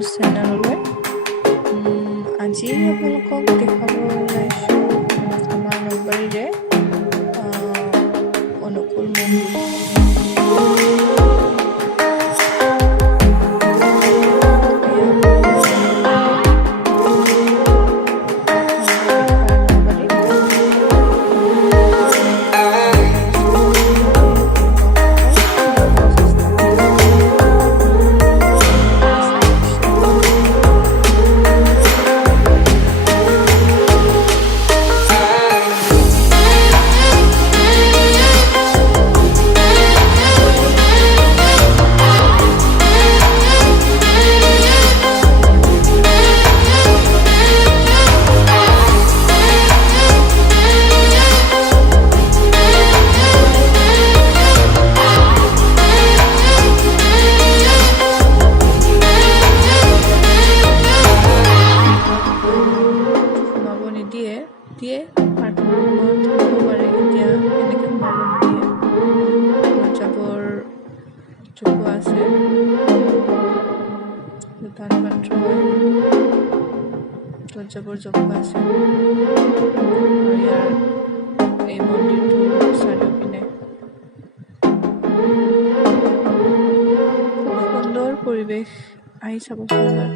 News চেনেললৈ। আজি আপোনালোকক দেখাব ওলাইছোঁ আমাৰ নলবাৰীৰে অনুকূল মন্দিৰ। দিয়ে পাৰ্কিঙৰ সময়ত থাকিব পাৰে, এতিয়া এনেকৈ সোমাব নিদিয়ে। দৰ্জাবোৰ জপোৱা আছে, দান পাত্ৰ হয়, দৰ্জাবোৰ জপোৱা আছে। আৰু ইয়াৰ এই মন্দিৰটোৰ চাৰিওপিনে খুব সুন্দৰ পৰিৱেশ, আহি চাবচোন এবাৰ।